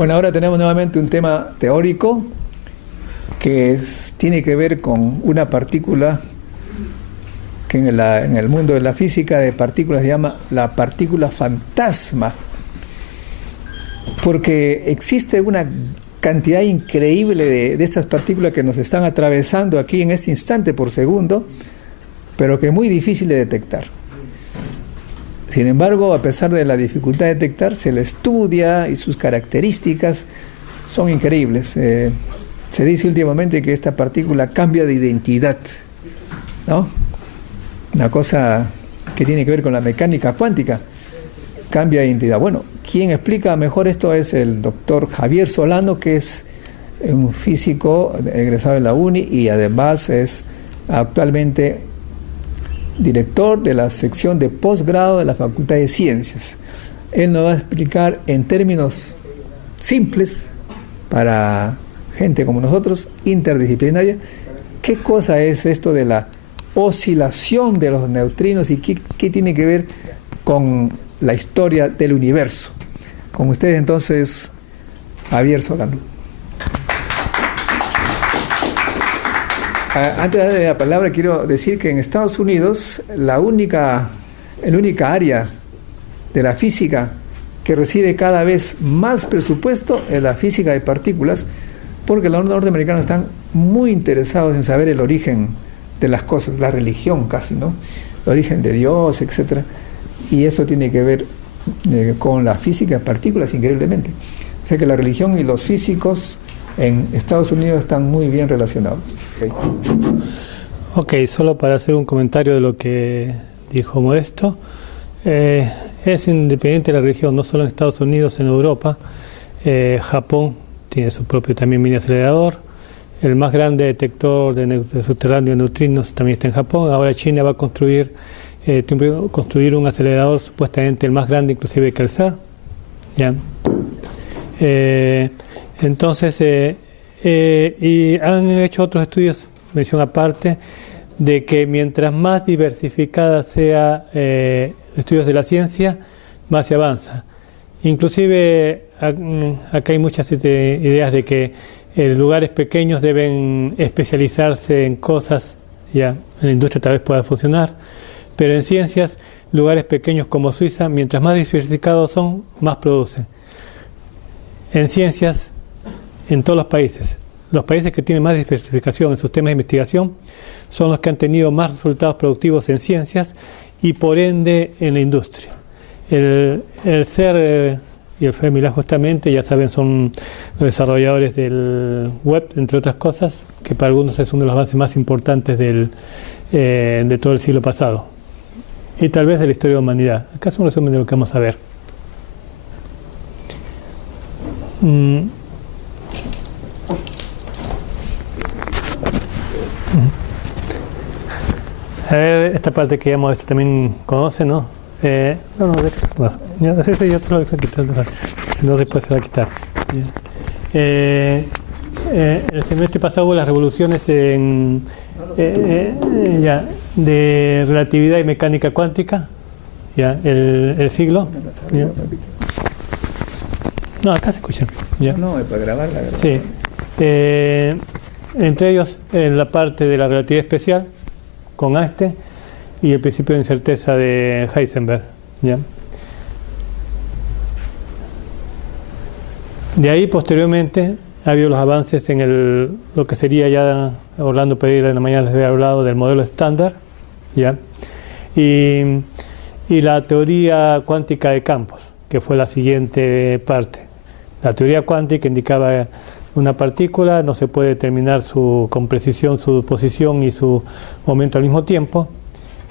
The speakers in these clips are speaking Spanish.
Bueno, ahora tenemos nuevamente un tema teórico que tiene que ver con una partícula que en el mundo de la física de partículas se llama la partícula fantasma, porque existe una cantidad increíble de estas partículas que nos están atravesando aquí en este instante por segundo, pero que es muy difícil de detectar. Sin embargo, a pesar de la dificultad de detectar, se le estudia y sus características son increíbles. Se dice últimamente que esta partícula cambia de identidad, ¿no? Una cosa que tiene que ver con la mecánica cuántica, cambia de identidad. Bueno, quien explica mejor esto es el doctor Javier Solano, que es un físico egresado de la UNI y además es actualmente director de la sección de posgrado de la Facultad de Ciencias. Él nos va a explicar en términos simples para gente como nosotros, interdisciplinaria, qué cosa es esto de la oscilación de los neutrinos y qué tiene que ver con la historia del universo. Con ustedes entonces, Javier Solano. Antes de darle la palabra, quiero decir que en Estados Unidos el única área de la física que recibe cada vez más presupuesto es la física de partículas, porque los norteamericanos están muy interesados en saber el origen de las cosas, la religión casi, ¿no? El origen de Dios, etcétera. Y eso tiene que ver con la física de partículas increíblemente. O sea que la religión y los físicos en Estados Unidos están muy bien relacionados. Ok, solo para hacer un comentario de lo que dijo Modesto. Es independiente de la religión, no solo en Estados Unidos, en Europa. Japón tiene su propio también mini acelerador. El más grande detector de subterráneo de neutrinos también está en Japón. Ahora China va a construir un acelerador supuestamente el más grande inclusive que el CERN. ¿Ya? Entonces, y han hecho otros estudios, mención aparte, de que mientras más diversificada sea estudios de la ciencia, más se avanza. Inclusive acá hay muchas ideas de que lugares pequeños deben especializarse en cosas, ya en la industria tal vez pueda funcionar, pero en ciencias, lugares pequeños como Suiza, mientras más diversificados son, más producen. En ciencias, en todos los países que tienen más diversificación en sus temas de investigación son los que han tenido más resultados productivos en ciencias y por ende en la industria. El CERN y el Fermilab justamente, ya saben, son los desarrolladores del web, entre otras cosas, que para algunos es uno de los avances más importantes de todo el siglo pasado. Y tal vez de la historia de la humanidad. Acá es un resumen de lo que vamos a ver. A ver, esta parte que ya esto también conoce, ¿no? No, sí, yo te lo dejo quitar, si no después se va a quitar. El semestre pasado hubo las revoluciones de relatividad y mecánica cuántica, el siglo. ¿Ya? No, acá se escucha. ¿Ya? No, es para grabar la verdad. Sí. Entre ellos, en la parte de la relatividad especial, con Einstein, y el principio de incerteza de Heisenberg. ¿Ya? De ahí, posteriormente, ha habido los avances en lo que sería ya, Orlando Pereira en la mañana les había hablado del modelo estándar, ¿ya? Y la teoría cuántica de campos, que fue la siguiente parte. La teoría cuántica indicaba una partícula, no se puede determinar con precisión su posición y su momento al mismo tiempo,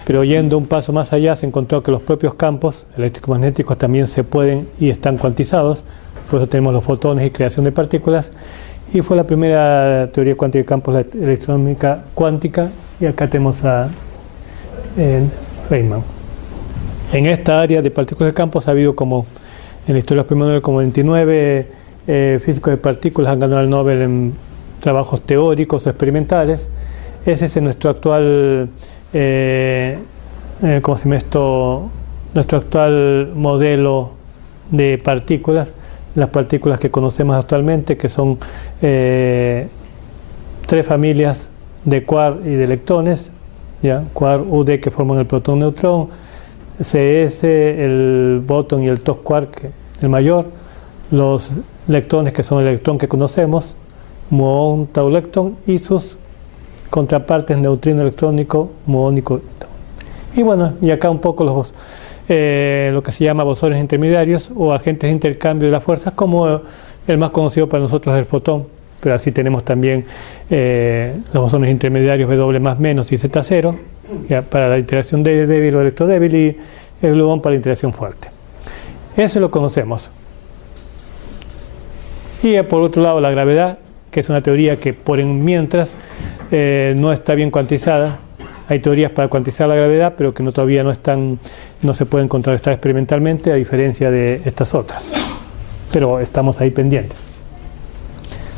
pero yendo un paso más allá se encontró que los propios campos eléctrico-magnéticos también se pueden y están cuantizados, por eso tenemos los fotones y creación de partículas, y fue la primera teoría cuántica de campos, la electrónica cuántica, y acá tenemos a Feynman. En esta área de partículas de campos ha habido como, en la historia de los premios Nobel, como 29 físicos de partículas han ganado el Nobel en trabajos teóricos o experimentales. Ese es nuestro actual, nuestro actual modelo de partículas, las partículas que conocemos actualmente, que son 3 familias de quark y de leptones, ¿ya? Quark, UD, que forman el protón-neutrón, CS, el botón y el top quark, el mayor, los leptones, que son el electrón que conocemos, muón, tau, leptón, y sus contrapartes neutrino electrónico, muónico. Y bueno, y acá un poco lo que se llama bosones intermediarios o agentes de intercambio de las fuerzas, como el más conocido para nosotros es el fotón, pero así tenemos también los bosones intermediarios W más menos y Z0, ya, para la interacción débil o electrodébil, y el gluón para la interacción fuerte. Eso lo conocemos. Y por otro lado, la gravedad, que es una teoría que por mientras no está bien cuantizada. Hay teorías para cuantizar la gravedad, pero que todavía no se pueden contrarrestar experimentalmente, a diferencia de estas otras. Pero estamos ahí pendientes.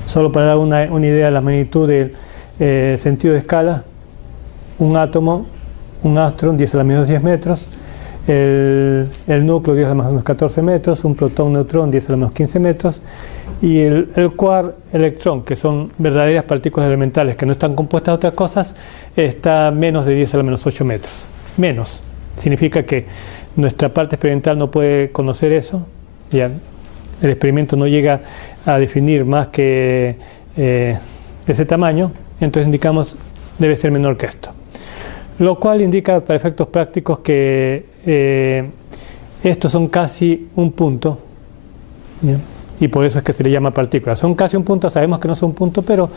Solo para dar una idea de la magnitud del sentido de escala, un átomo, un ástrón, 10 a la menos 10 metros, el núcleo 10 a la menos 14 metros, un protón neutrón 10 a la menos 15 metros, y el quark electrón, que son verdaderas partículas elementales que no están compuestas de otras cosas, está a menos de 10 a la menos 8 metros. Menos. Significa que nuestra parte experimental no puede conocer eso. Ya, el experimento no llega a definir más que ese tamaño, entonces indicamos debe ser menor que esto. Lo cual indica para efectos prácticos que estos son casi un punto, ¿ya? Y por eso es que se le llama partícula. Son casi un punto, sabemos que no son un punto, pero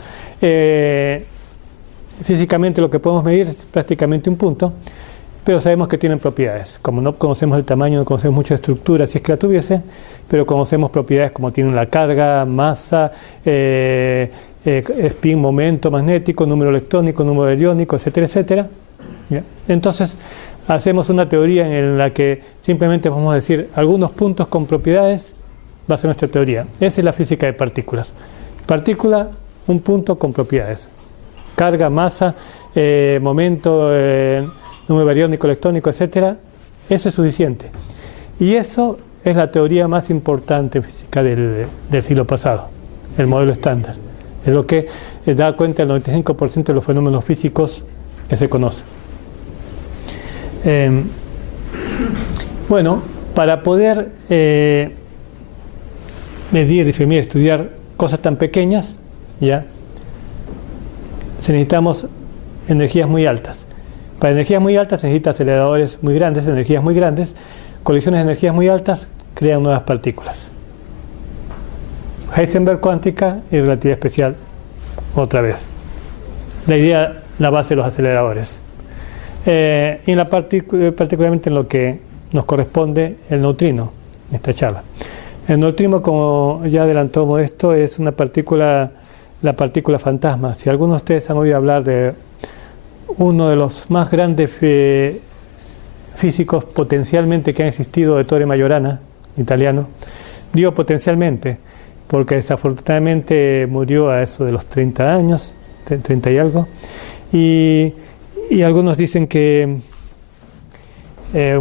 físicamente lo que podemos medir es prácticamente un punto, pero sabemos que tienen propiedades. Como no conocemos el tamaño, no conocemos mucha estructura, si es que la tuviese, pero conocemos propiedades como tienen la carga, masa, spin, momento magnético, número electrónico, número iónico, etcétera, etcétera. ¿Ya? Entonces, hacemos una teoría en la que simplemente vamos a decir algunos puntos con propiedades. Va a ser nuestra teoría. Esa es la física de partículas. Partícula, un punto con propiedades. Carga, masa, momento, número bariónico, electrónico, etc. Eso es suficiente. Y eso es la teoría más importante física del siglo pasado, el modelo estándar. Es lo que da cuenta del 95% de los fenómenos físicos que se conocen. Bueno, para poder medir, definir, estudiar cosas tan pequeñas, ya necesitamos energías muy altas. Para energías muy altas se necesitan aceleradores muy grandes, energías muy grandes. Colisiones de energías muy altas crean nuevas partículas. Heisenberg cuántica y relatividad especial otra vez. La idea, la base de los aceleradores. Y particularmente en lo que nos corresponde el neutrino, en esta charla. El neutrino, como ya adelantó Modesto, es una partícula, la partícula fantasma. Si algunos de ustedes han oído hablar de uno de los más grandes físicos potencialmente que han existido, de Ettore Majorana, italiano, digo potencialmente, porque desafortunadamente murió a eso de los 30 años, 30 y algo, y algunos dicen que,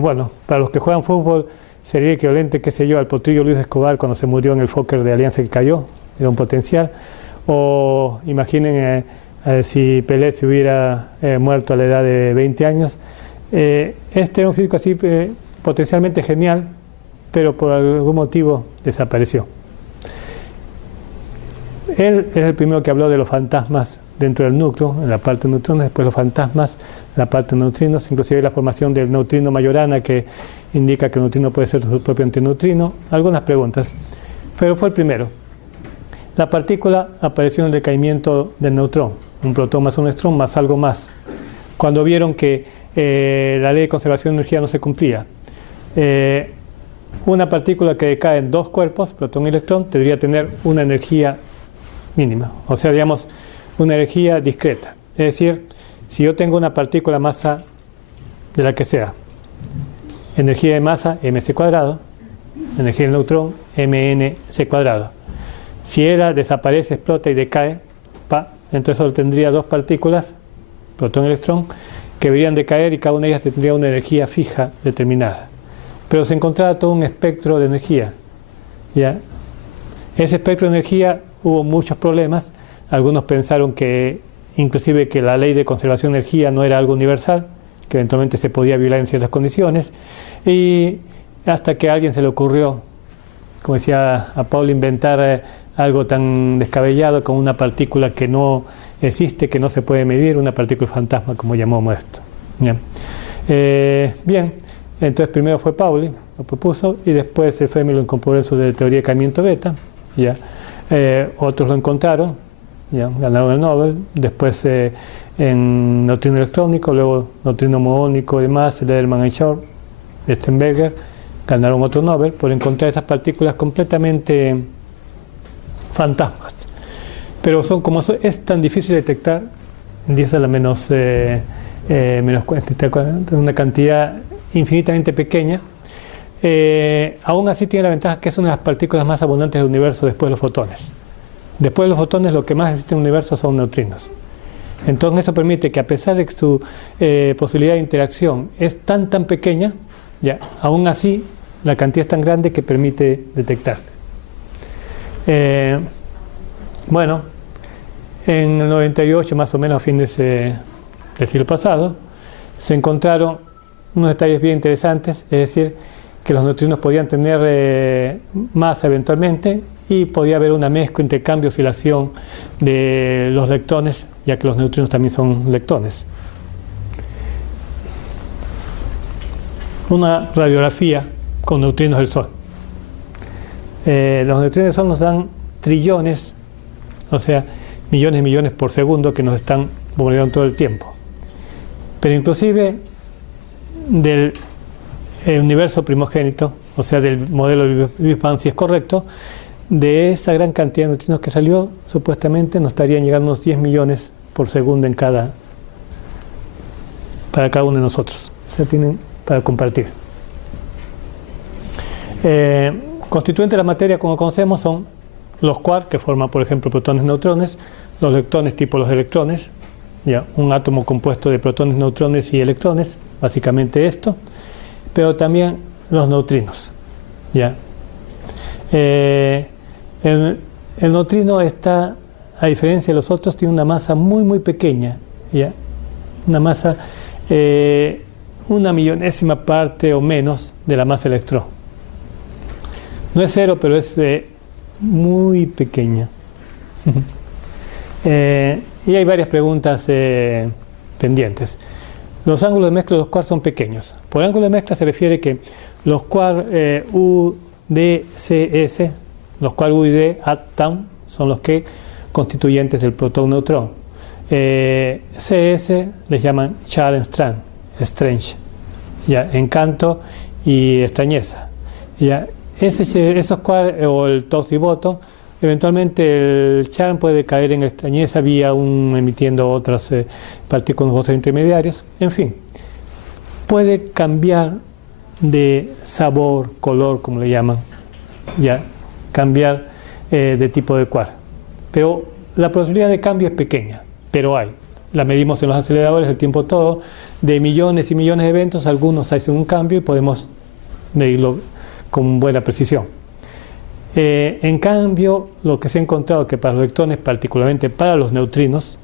bueno, para los que juegan fútbol, sería equivalente, qué sé yo, al potrillo Luis Escobar cuando se murió en el Fokker de Alianza que cayó, era un potencial. O imaginen si Pelé se hubiera muerto a la edad de 20 años. Este era un físico así potencialmente genial, pero por algún motivo desapareció. Él es el primero que habló de los fantasmas dentro del núcleo, en la parte de neutrones, después los fantasmas, la parte de neutrinos, inclusive la formación del neutrino Majorana, que indica que el neutrino puede ser su propio antineutrino. Algunas preguntas, pero fue el primero. La partícula apareció en el decaimiento del neutrón, un protón más un electrón más algo más, cuando vieron que la ley de conservación de energía no se cumplía. Una partícula que decae en dos cuerpos, protón y electrón, debería tener una energía mínima, o sea, digamos, una energía discreta. Es decir, si yo tengo una partícula masa de la que sea, energía de masa mc cuadrado, energía del neutrón mnc cuadrado. Si ella desaparece, explota y decae, entonces solo tendría dos partículas, protón y electrón, que deberían decaer y cada una de ellas tendría una energía fija determinada. Pero se encontraba todo un espectro de energía, ¿ya? Ese espectro de energía hubo muchos problemas. Algunos pensaron que inclusive que la ley de conservación de energía no era algo universal, que eventualmente se podía violar en ciertas condiciones, y hasta que a alguien se le ocurrió, como decía a Paul, inventar algo tan descabellado como una partícula que no existe, que no se puede medir, una partícula fantasma, como llamamos esto. Bien, entonces primero fue Pauli, lo propuso, y después Fermi lo incorporó en su teoría de caimiento beta. ¿Ya? Otros lo encontraron, ¿ya? Ganaron el Nobel, después en neutrino electrónico, luego neutrino muónico y demás, Lederman y Shor, Stenberger, ganaron otro Nobel por encontrar esas partículas completamente fantasmas. Pero como es tan difícil de detectar, 10 a la menos una cantidad infinitamente pequeña, aún así tiene la ventaja que es una de las partículas más abundantes del universo después de los fotones. Después de los fotones, lo que más existe en el universo son neutrinos. Entonces eso permite que, a pesar de que su posibilidad de interacción es tan pequeña, ya, aún así la cantidad es tan grande que permite detectarse. Bueno, en el 98, más o menos a fines del siglo pasado, se encontraron unos detalles bien interesantes, es decir, que los neutrinos podían tener masa eventualmente y podía haber una mezcla, intercambio, oscilación de los leptones, ya que los neutrinos también son leptones. Una radiografía con neutrinos del Sol. Los neutrinos del Sol nos dan trillones, o sea, millones y millones por segundo que nos están bombardeando todo el tiempo. Pero inclusive del universo primogénito, o sea, del modelo de Big Bang, si es correcto, de esa gran cantidad de neutrinos que salió, supuestamente nos estarían llegando unos 10 millones por segundo para cada uno de nosotros. O sea, tienen para compartir. Constituyentes de la materia, como conocemos, son los quarks, que forman, por ejemplo, protones y neutrones, los leptones tipo los electrones, ya, un átomo compuesto de protones, neutrones y electrones, básicamente esto, pero también los neutrinos. ¿Ya? El neutrino está, a diferencia de los otros, tiene una masa muy pequeña, ¿ya? Una masa, una millonésima parte o menos de la masa electrón. No es cero, pero es muy pequeña. Y hay varias preguntas pendientes. Los ángulos de mezcla de los quarks son pequeños. Por ángulo de mezcla se refiere que los quarks UDCS, los quarks U y D, ATAM, son los que constituyentes del protón-neutrón. CS les llaman Char-Strange, ya, encanto y extrañeza. Ya, esos quarks, o el Tox y Boson, eventualmente el Char puede caer en extrañeza vía emitiendo otras partículas bosón intermediarios. En fin, puede cambiar de sabor, color, como le llaman, ya, cambiar de tipo de quark. Pero la posibilidad de cambio es pequeña, pero hay. La medimos en los aceleradores el tiempo todo, de millones y millones de eventos, algunos hacen un cambio y podemos medirlo con buena precisión. En cambio, lo que se ha encontrado es que para los electrones, particularmente para los neutrinos,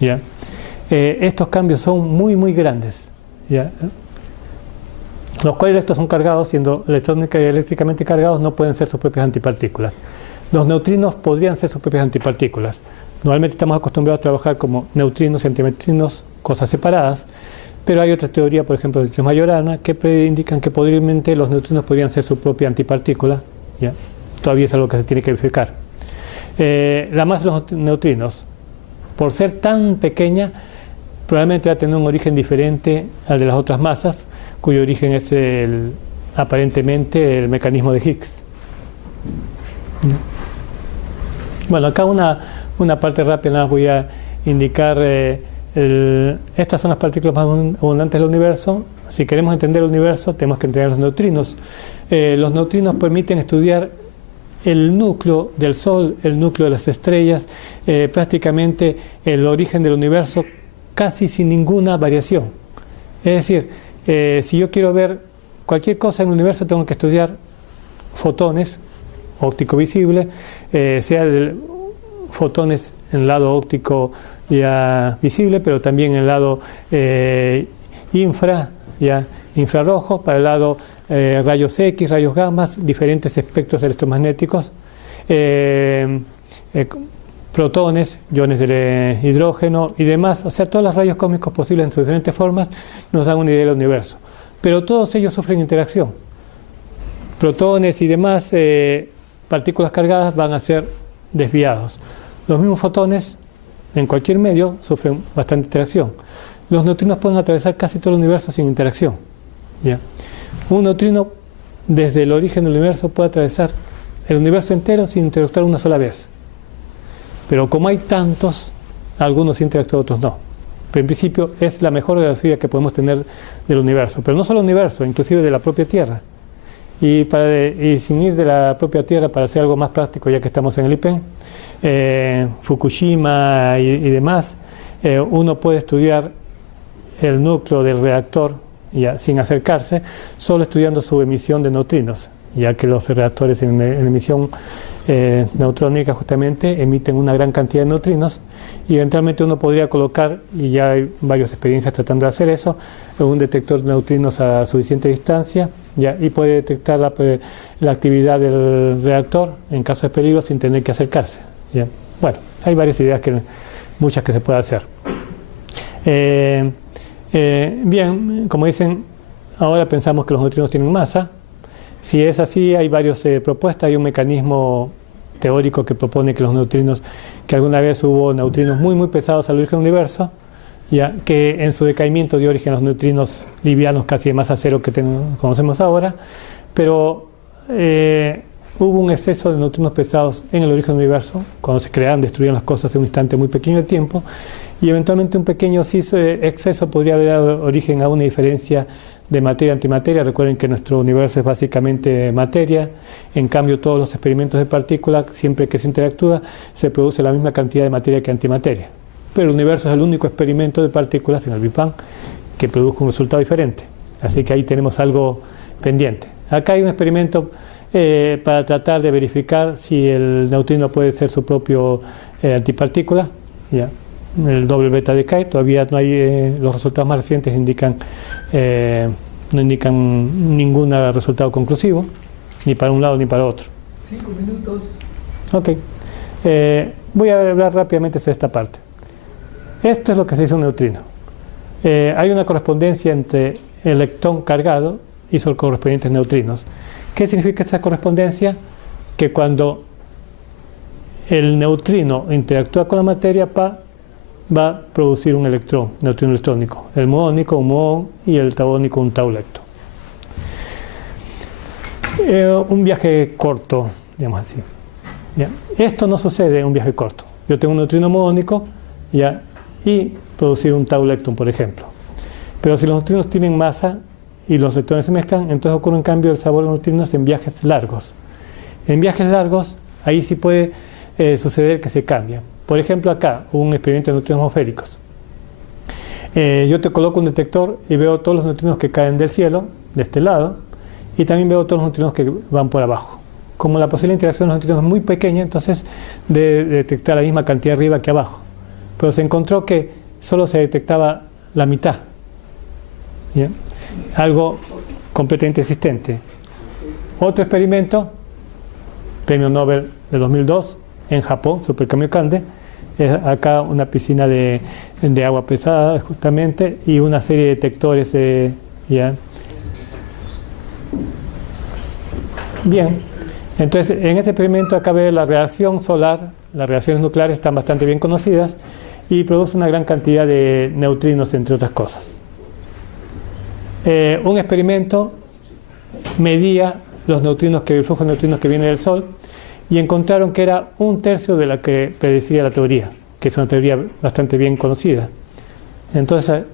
¿ya? Estos cambios son muy grandes, ¿ya? Los cuales estos son cargados, siendo eléctricamente cargados, no pueden ser sus propias antipartículas. Los neutrinos podrían ser sus propias antipartículas. Normalmente estamos acostumbrados a trabajar como neutrinos y antineutrinos, cosas separadas, pero hay otra teoría, por ejemplo, de Majorana, que indican que posiblemente los neutrinos podrían ser su propia antipartícula, ¿ya? Todavía es algo que se tiene que verificar. La masa de los neutrinos, por ser tan pequeña, probablemente va a tener un origen diferente al de las otras masas, cuyo origen es aparentemente el mecanismo de Higgs. Bueno, acá una parte rápida, nada más voy a indicar. Estas son las partículas más abundantes del universo. Si queremos entender el universo, tenemos que entender los neutrinos. Los neutrinos permiten estudiar el núcleo del Sol, el núcleo de las estrellas, prácticamente el origen del universo, casi sin ninguna variación. Es decir, si yo quiero ver cualquier cosa en el universo, tengo que estudiar fotones, óptico visible, sea de fotones en el lado óptico ya visible, pero también en el lado infrarrojo, para el lado rayos X, rayos gamma, diferentes espectros electromagnéticos, protones, iones de hidrógeno y demás, o sea, todos los rayos cósmicos posibles en sus diferentes formas nos dan una idea del universo. Pero todos ellos sufren interacción. Protones y demás partículas cargadas van a ser desviados. Los mismos fotones en cualquier medio sufren bastante interacción. Los neutrinos pueden atravesar casi todo el universo sin interacción. ¿Ya? Un neutrino desde el origen del universo puede atravesar el universo entero sin interactuar una sola vez. Pero como hay tantos, algunos interactúan, otros no. Pero en principio es la mejor radiografía que podemos tener del universo. Pero no solo el universo, inclusive de la propia Tierra. Y sin ir de la propia Tierra, para hacer algo más práctico, ya que estamos en el IPEN, Fukushima y demás, uno puede estudiar el núcleo del reactor ya sin acercarse, solo estudiando su emisión de neutrinos, ya que los reactores en emisión neutrónica justamente emiten una gran cantidad de neutrinos, y eventualmente uno podría colocar, y ya hay varias experiencias tratando de hacer eso, un detector de neutrinos a suficiente distancia, ya, y puede detectar la actividad del reactor en caso de peligro sin tener que acercarse. ¿Ya? Bueno, hay varias ideas, muchas que se puede hacer. Bien, como dicen, ahora pensamos que los neutrinos tienen masa. Si es así, hay varias propuestas. Hay un mecanismo teórico que propone que los neutrinos, que alguna vez hubo neutrinos muy pesados al origen del universo, ya que en su decaimiento dio origen a los neutrinos livianos casi de masa cero que conocemos ahora, pero hubo un exceso de neutrinos pesados en el origen del universo, cuando se creaban, destruían las cosas en un instante muy pequeño de tiempo, y eventualmente un pequeño exceso podría haber dado origen a una diferencia de materia-antimateria. Recuerden que nuestro universo es básicamente materia, en cambio todos los experimentos de partículas, siempre que se interactúa, se produce la misma cantidad de materia que antimateria. Pero el universo es el único experimento de partículas en el Big Bang que produjo un resultado diferente. Así que ahí tenemos algo pendiente. Acá hay un experimento para tratar de verificar si el neutrino puede ser su propio antipartícula, ¿ya? El doble beta decay. Todavía no hay, los resultados más recientes no indican ningún resultado conclusivo, ni para un lado ni para otro. 5 minutos. Ok. Voy a hablar rápidamente de esta parte. Esto es lo que se dice un neutrino. Hay una correspondencia entre el electrón cargado y sus correspondientes neutrinos. ¿Qué significa esta correspondencia? Que cuando el neutrino interactúa con la materia, va a producir un electrón, neutrino electrónico. El muónico, un muón, y el tauónico, un taulecto. Un viaje corto, digamos así. ¿Ya? Esto no sucede en un viaje corto. Yo tengo un neutrino muónico, ¿ya? Y producir un taulecton, por ejemplo. Pero si los neutrinos tienen masa y los electrones se mezclan, entonces ocurre un cambio del sabor de los neutrinos en viajes largos. En viajes largos, ahí sí puede suceder que se cambian. Por ejemplo, acá, un experimento de neutrinos atmosféricos. Yo te coloco un detector y veo todos los neutrinos que caen del cielo, de este lado, y también veo todos los neutrinos que van por abajo. Como la posible interacción de los neutrinos es muy pequeña, entonces de detectar la misma cantidad arriba que abajo. Pero se encontró que solo se detectaba la mitad. ¿Ya? Algo completamente existente. Otro experimento, premio Nobel de 2002, en Japón, Super Kamiokande, acá una piscina de agua pesada justamente, y una serie de detectores. ¿Ya? Bien, entonces en este experimento acá ve la radiación solar, las reacciones nucleares están bastante bien conocidas y produce una gran cantidad de neutrinos, entre otras cosas. Un experimento medía el flujo de neutrinos que viene del Sol, y encontraron que era 1/3 de la que predecía la teoría, que es una teoría bastante bien conocida. Entonces,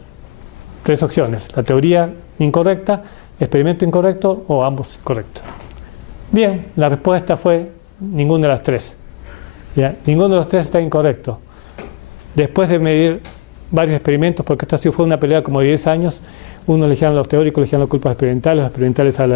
3 opciones: la teoría incorrecta, experimento incorrecto o ambos correctos. Bien, la respuesta fue ninguna de las 3. ¿Ya? Ninguno de los 3 está incorrecto. Después de medir varios experimentos, porque esto sí fue una pelea como de 10 años, uno le llaman a los teóricos, le llaman los culpos experimentales, los experimentales a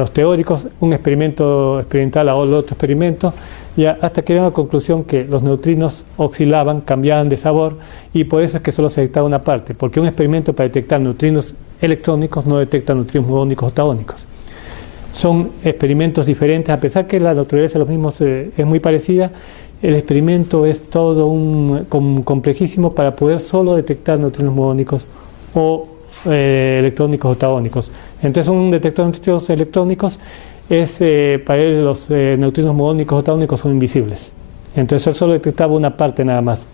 los teóricos, un experimento experimental a otro experimento, ya hasta que llegan a la conclusión que los neutrinos oscilaban, cambiaban de sabor, y por eso es que solo se detectaba una parte, porque un experimento para detectar neutrinos electrónicos no detecta neutrinos muónicos o taónicos. Son experimentos diferentes, a pesar que la naturaleza de los mismos es muy parecida. El experimento es todo complejísimo para poder solo detectar neutrinos muónicos o electrónicos o taónicos. Entonces un detector de neutrinos electrónicos para él los neutrinos muónicos o taónicos son invisibles. Entonces él solo detectaba una parte nada más.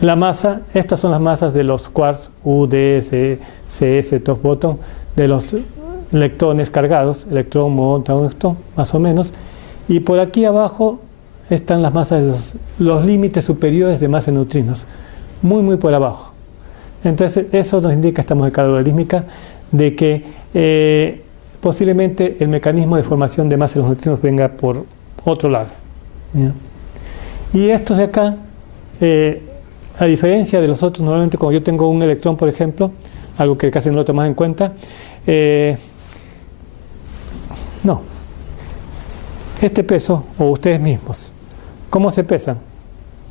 La masa, estas son las masas de los quarks U, D, CS, top bottom, de los leptones cargados, electrón, muón, tungsteno, más o menos. Y por aquí abajo están las masas, los límites superiores de masa de neutrinos, muy por abajo. Entonces eso nos indica, estamos en cargolísmica, de que posiblemente el mecanismo de formación de masa de los neutrinos venga por otro lado. ¿Ya? Y estos de acá, a diferencia de los otros, normalmente cuando yo tengo un electrón, por ejemplo, algo que casi no lo tomas en cuenta, no. Este peso, o ustedes mismos, ¿cómo se pesan?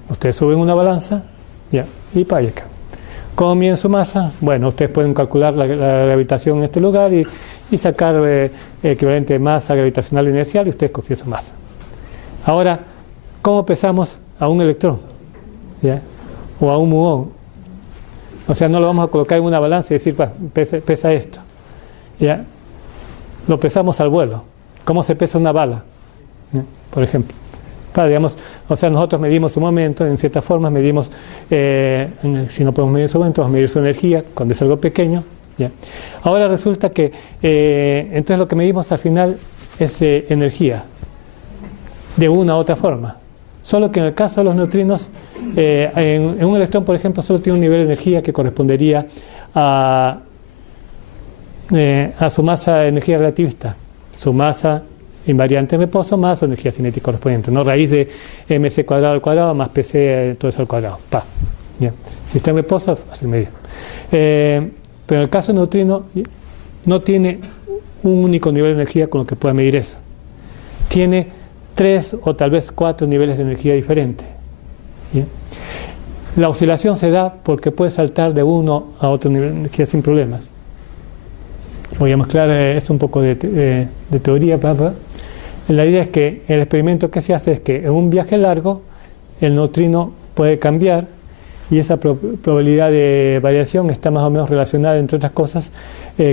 Ustedes suben una balanza, ya, y para allá acá. ¿Cómo miden su masa? Bueno, ustedes pueden calcular la gravitación en este lugar y sacar equivalente de masa gravitacional inercial y ustedes consiguen su masa. Ahora, ¿cómo pesamos a un electrón? ¿Ya? O a un muón. O sea, no lo vamos a colocar en una balanza y decir, pesa esto. ¿Ya? Lo pesamos al vuelo. ¿Cómo se pesa una bala? ¿Ya? Por ejemplo. Digamos, o sea, nosotros medimos su momento, en ciertas formas medimos, si no podemos medir su momento, vamos a medir su energía cuando es algo pequeño. ¿Ya? Ahora resulta que, entonces lo que medimos al final es energía, de una u otra forma. Solo que en el caso de los neutrinos, en un electrón, por ejemplo, solo tiene un nivel de energía que correspondería a su masa de energía relativista, su masa invariante en reposo más su energía cinética correspondiente, ¿no? Raíz de mc cuadrado al cuadrado más pc todo eso al cuadrado. Bien. Si está en reposo, fácil medir. Pero en el caso del neutrino, no tiene un único nivel de energía con lo que pueda medir eso. Tiene 3 o tal vez 4 niveles de energía diferentes. ¿Bien? La oscilación se da porque puede saltar de uno a otro nivel de energía sin problemas. Voy a mezclar es un poco de teoría. La idea es que el experimento que se hace es que en un viaje largo el neutrino puede cambiar y esa probabilidad de variación está más o menos relacionada, entre otras cosas,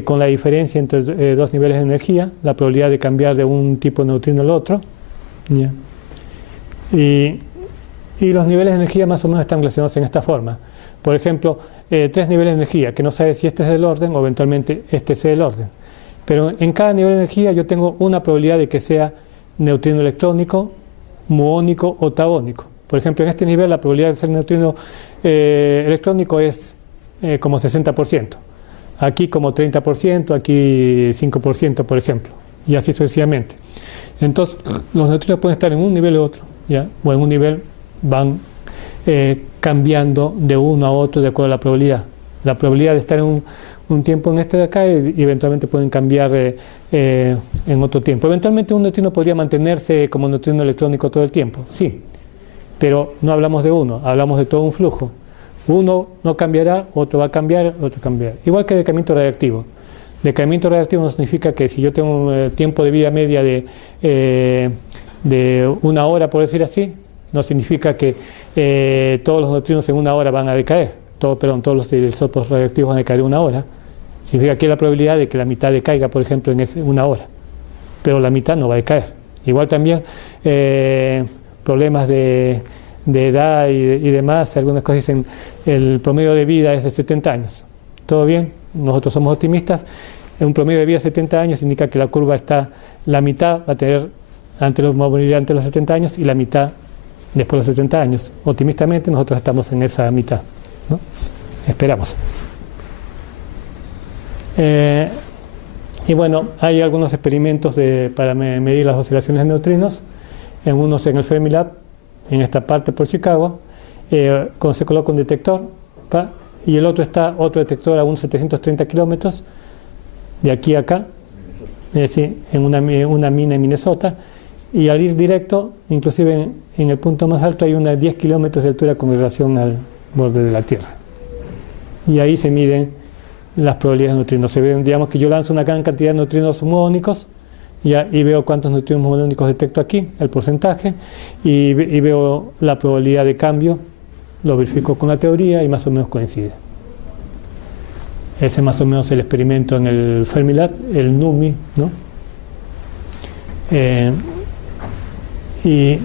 con la diferencia entre dos niveles de energía, la probabilidad de cambiar de un tipo de neutrino al otro. ¿Ya? Y los niveles de energía más o menos están relacionados en esta forma. Por ejemplo, 3 niveles de energía, que no sabe si este es el orden o eventualmente este sea el orden. Pero en cada nivel de energía yo tengo una probabilidad de que sea neutrino electrónico, muónico o taónico. Por ejemplo, en este nivel la probabilidad de ser neutrino electrónico es como 60%. Aquí como 30%, aquí 5%, por ejemplo. Y así sucesivamente. Entonces, los neutrinos pueden estar en un nivel u otro, ¿ya? O en un nivel van cambiando de uno a otro de acuerdo a la probabilidad. La probabilidad de estar en un tiempo en este de acá y eventualmente pueden cambiar en otro tiempo. Eventualmente un neutrino podría mantenerse como neutrino electrónico todo el tiempo, sí, pero no hablamos de uno, hablamos de todo un flujo. Uno no cambiará, otro va a cambiar, otro cambiará. Igual que el decaimiento radiactivo. Decaimiento radiactivo no significa que si yo tengo un tiempo de vida media de 1 hora, por decir así, no significa que todos los neutrinos en 1 hora van a decaer. Todos los isótopos radiactivos van a decaer en 1 hora. Significa que hay la probabilidad de que la mitad decaiga, por ejemplo, en 1 hora. Pero la mitad no va a decaer. Igual también problemas de edad y demás. Algunas cosas dicen el promedio de vida es de 70 años. ¿Todo bien? Nosotros somos optimistas. Un promedio de vida de 70 años indica que la curva está, la mitad va a morir antes de los 70 años y la mitad después de los 70 años. Optimistamente nosotros estamos en esa mitad, ¿no? Esperamos. Y bueno, hay algunos experimentos para medir las oscilaciones de neutrinos, unos en el Fermilab, en esta parte por Chicago, cuando se coloca un detector y el otro está, otro detector a unos 730 kilómetros, de aquí a acá, es decir, en una mina en Minnesota, y al ir directo, inclusive en el punto más alto hay unos 10 kilómetros de altura con relación al borde de la Tierra. Y ahí se miden las probabilidades de neutrinos. Se ven, digamos que yo lanzo una gran cantidad de neutrinos muónicos y veo cuántos neutrinos muónicos detecto aquí, el porcentaje, y veo la probabilidad de cambio, lo verifico con la teoría y más o menos coincide. Ese es más o menos el experimento en el Fermilab, el NUMI, ¿no? Y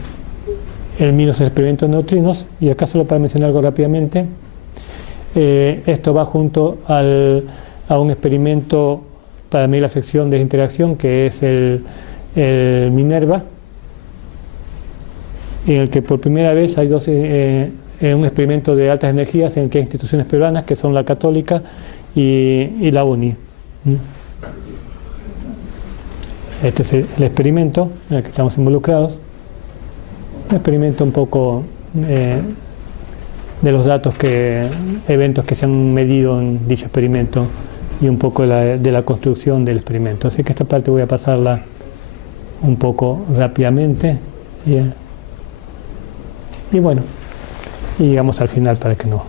el MINO es el experimento de neutrinos, y acá solo para mencionar algo rápidamente, esto va junto a un experimento para medir la sección de interacción, que es el Minerva, en el que por primera vez hay un experimento de altas energías en el que hay instituciones peruanas, que son la Católica y la UNI. Este es el experimento en el que estamos involucrados. Un experimento un poco de los datos eventos que se han medido en dicho experimento y un poco de la construcción del experimento. Así que esta parte voy a pasarla un poco rápidamente y bueno, y llegamos al final para que no.